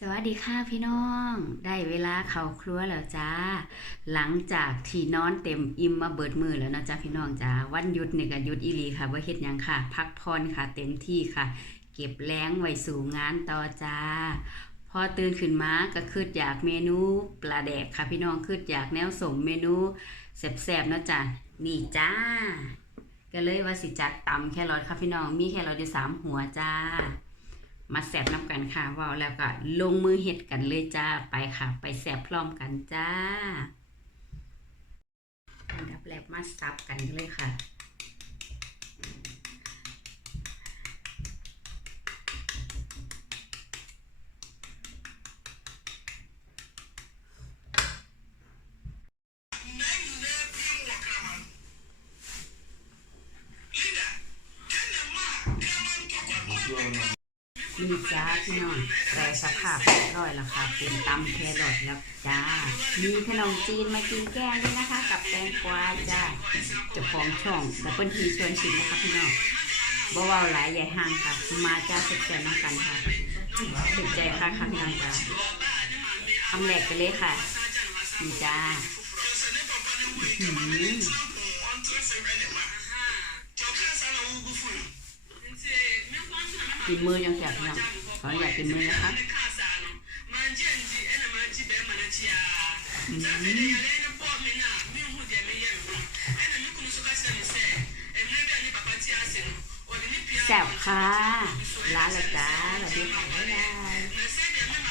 สวัสดีค่ะพี่น้อง ได้เวลาเข้าครัวแล้วจ้า หลังจากที่นอนเต็มอิ่มมาเบิดมือแล้วนะจ้าพี่น้องจ้าวันหยุดนี่ก็หยุดอีหลีค่ะว่าเฮ็ดหยังค่ะ พักผ่อนค่ะ เต็มที่ค่ะ เก็บแรงไว้สู่งานต่อจ้า พอตื่นขึ้นมาก็คืดอยากเมนูปลาแดกค่ะ พี่น้องคืดอยากแนวสมเมนูแซ่บๆนะจ้านี่จ้า ก็เลยว่าสิจัดตำแครอทค่ะพี่น้องมีแครอทอยู่สามหัวจ้า มาแสบน้ำกันค่ะว่าแล้วก็ลงมือเห็ดกันเลยจ้าไปค่ะ ไปแสบพร้อมกันจ้าอันดับแรกมาซับกันเลยค่ะ นี่จ้าพี่น้องแปรสภาพเรียบร้อยแล้วค่ะเป็นตำแครอทแล้วจ้า มีขนมจีนมากินแกงด้วยนะคะ กับแตงกวาจ้าเจ้าของช่องดับเบิลทีชวนชิมนะคะพี่น้องบ่เว้าหลายใหญ่ห้างค่ะ มาจ้าสุดใจน้ำกันค่ะสุดใจค่ะค่ะพี่น้องจ้าคำแรกกันเลยค่ะนี่จ้าอื้อหือ กินมือยังแสบพี่น้องขออยากกินมือนะคะแสบค่ะร้านละจ้าสวัสดีค่ะบ๊ายบาย